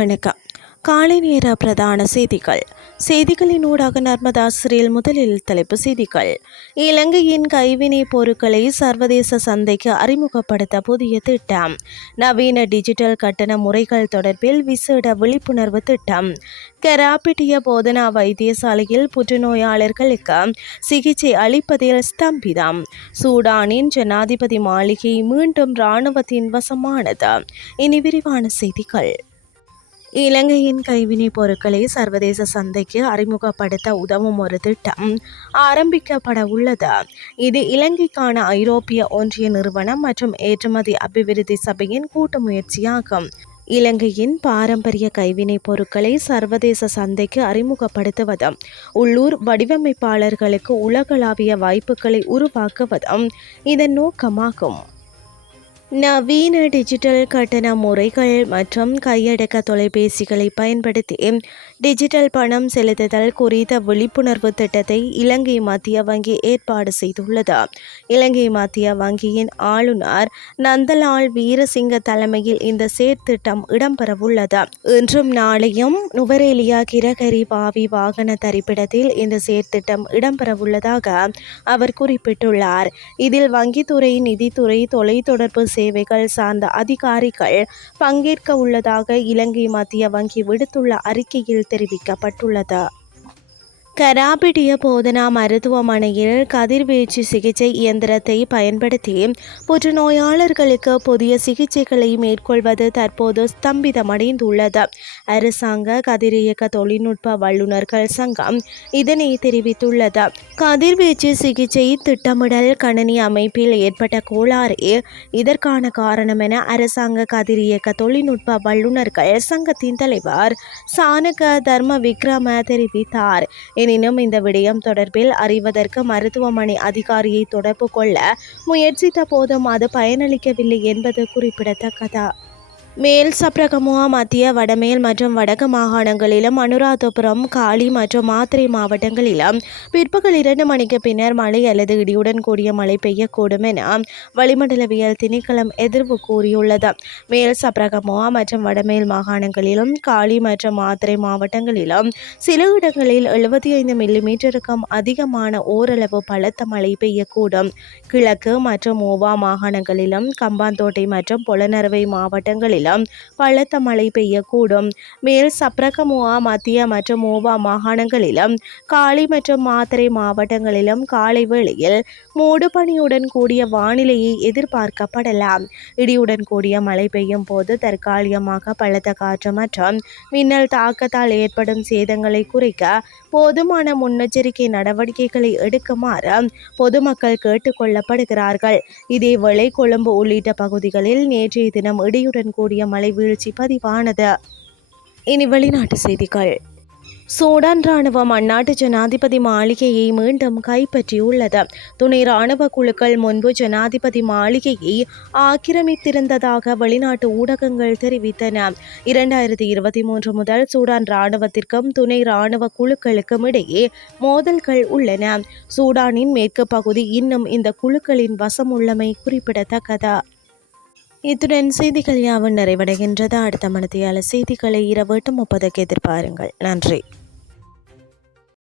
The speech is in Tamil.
வணக்கம். காலை நேர பிரதான செய்திகளின் ஊடாக நர்மதா சிறையில் முதலில் தலைப்பு செய்திகள். இலங்கையின் கைவினைப் பொருட்களை சர்வதேச சந்தைக்கு அறிமுகப்படுத்த புதிய திட்டம். நவீன டிஜிட்டல் கட்டண முறைகள் தொடர்பில் விசேட விழிப்புணர்வு திட்டம். கராபிட்டிய போதனா வைத்தியசாலையில் புற்றுநோயாளர்களுக்கு சிகிச்சை அளிப்பதில் ஸ்தம்பிதம். சூடானின் ஜனாதிபதி மாளிகை மீண்டும் இராணுவத்தின் வசமானது. இனி விரிவான செய்திகள். இலங்கையின் கைவினைப் பொருட்களை சர்வதேச சந்தைக்கு அறிமுகப்படுத்த உதவும் ஒரு திட்டம் ஆரம்பிக்கப்பட உள்ளது. இது இலங்கைக்கான ஐரோப்பிய ஒன்றிய நிறுவனம் மற்றும் ஏற்றுமதி அபிவிருத்தி சபையின் கூட்டு முயற்சியாகும். இலங்கையின் பாரம்பரிய கைவினைப் பொருட்களை சர்வதேச சந்தைக்கு அறிமுகப்படுத்துவதும் உள்ளூர் வடிவமைப்பாளர்களுக்கு உலகளாவிய வாய்ப்புகளை உருவாக்குவதும் இதன் நோக்கமாகும். நவீன டிஜிட்டல் கட்டண முறைகள் மற்றும் கையடக்க தொலைபேசிகளை பயன்படுத்தி டிஜிட்டல் பணம் செலுத்துதல் குறித்த விழிப்புணர்வு திட்டத்தை இலங்கை மத்திய வங்கி ஏற்பாடு செய்துள்ளது. இலங்கை மத்திய வங்கியின் ஆளுநர் நந்தலால் வீரசிங்க தலைமையில் இந்த செயற்திட்டம் இடம்பெறவுள்ளது. இன்றும் நாளையும் நுவரெலியா கிரகரி பாவி வாகன தரிப்பிடத்தில் இந்த செயற்திட்டம் இடம்பெறவுள்ளதாக அவர் குறிப்பிட்டுள்ளார். இதில் வங்கித்துறை, நிதித்துறை, தொலைத்தொடர்பு சேவைகள் சார்ந்த அதிகாரிகள் பங்கேற்க உள்ளதாக இலங்கை மத்திய வங்கி விடுத்துள்ள அறிக்கையில் தெரிவிக்கப்பட்டுள்ளது. கராபிட்டிய போதனா மருத்துவமனையில் கதிர்வீச்சு சிகிச்சை இயந்திரத்தை பயன்படுத்தி புற்றுநோயாளர்களுக்கு புதிய சிகிச்சைகளை மேற்கொள்வது தற்போது ஸ்தம்பிதமடைந்துள்ளது. அரசாங்க கதிரியக்க தொழில்நுட்ப வல்லுநர்கள் சங்கம் இதனை தெரிவித்துள்ளது. கதிர்வீச்சு சிகிச்சை திட்டமிடல் கணினி அமைப்பில் ஏற்பட்ட கோளாறே இதற்கான காரணம் என அரசாங்க கதிரியக்க தொழில்நுட்ப வல்லுநர்கள் சங்கத்தின் தலைவர் சானக தர்ம விக்ரம தெரிவித்தார். எனினும் இந்த விடயம் தொடர்பில் அறிவதற்கு மருத்துவமனை அதிகாரியை தொடர்பு கொள்ள முயற்சித்த போதும் அது பயனளிக்கவில்லை என்பது குறிப்பிடத்தக்கது. மேல் சப்ரகமுவா, மத்திய, வடமேல் மற்றும் வடக்கு மாகாணங்களிலும் அனுராதபுரம், காலி மற்றும் மாத்தறை மாவட்டங்களிலும் பிற்பகல் 2 மணிக்கு பின்னர் மழை அல்லது இடியுடன் கூடிய மழை பெய்யக்கூடும் என வளிமண்டலவியல் திணைக்களம் எதிர்வு கூறியுள்ளது. மேல் சப்ரகமுவா மற்றும் வடமேல் மாகாணங்களிலும் காலி மற்றும் மாத்தறை மாவட்டங்களிலும் சில இடங்களில் 75 மில்லிமீட்டருக்கும் அதிகமான ஓரளவு பலத்த மழை பெய்யக்கூடும். கிழக்கு மற்றும் மோவா மாகாணங்களிலும் கம்பாந்தோட்டை மற்றும் பொலனறுவை மாவட்டங்களிலும் பலத்த மழை பெய்யக்கூடும். மேல் சப்ரகமுவா, மத்திய மற்றும் மோவா மாகாணங்களிலும் காலி மற்றும் மாத்தறை மாவட்டங்களிலும் காலை வேளையில் மூடுபனியுடன் கூடிய வானிலையை எதிர்பார்க்கப்படலாம். இடியுடன் கூடிய மழை பெய்யும் போது தற்காலிகமாக பலத்த காற்று மற்றும் மின்னல் தாக்கத்தால் ஏற்படும் சேதங்களை குறைக்க போதுமான முன்னெச்சரிக்கை நடவடிக்கைகளை எடுக்குமாறு பொதுமக்கள் கேட்டுக் கொள்ளப்படுகிறார்கள். இதேவேளை கொழும்பு உள்ளிட்ட பகுதிகளில் நேற்றைய தினம் இடியுடன் கூடிய மழை வீழ்ச்சி பதிவானது. இனி வெளிநாட்டு செய்திகள். சூடான் இராணுவம் அந்நாட்டு ஜனாதிபதி மாளிகையை மீண்டும் கைப்பற்றியுள்ளது. துணை இராணுவ குழுக்கள் முன்பு ஜனாதிபதி மாளிகையை ஆக்கிரமித்திருந்ததாக வெளிநாட்டு ஊடகங்கள் தெரிவித்தன. 2023 முதல் சூடான் இராணுவத்திற்கும் துணை இராணுவ குழுக்களுக்கும் இடையே மோதல்கள் உள்ளன. சூடானின் மேற்கு பகுதி இன்னும் இந்த குழுக்களின் வசம் உள்ளமை குறிப்பிடத்தக்கது. இத்துடன் செய்திகள் யாவும் நிறைவடைகின்றது. அடுத்த மணித்தியால செய்திகளை இரவு 8:30 எதிர்பாருங்கள். நன்றி.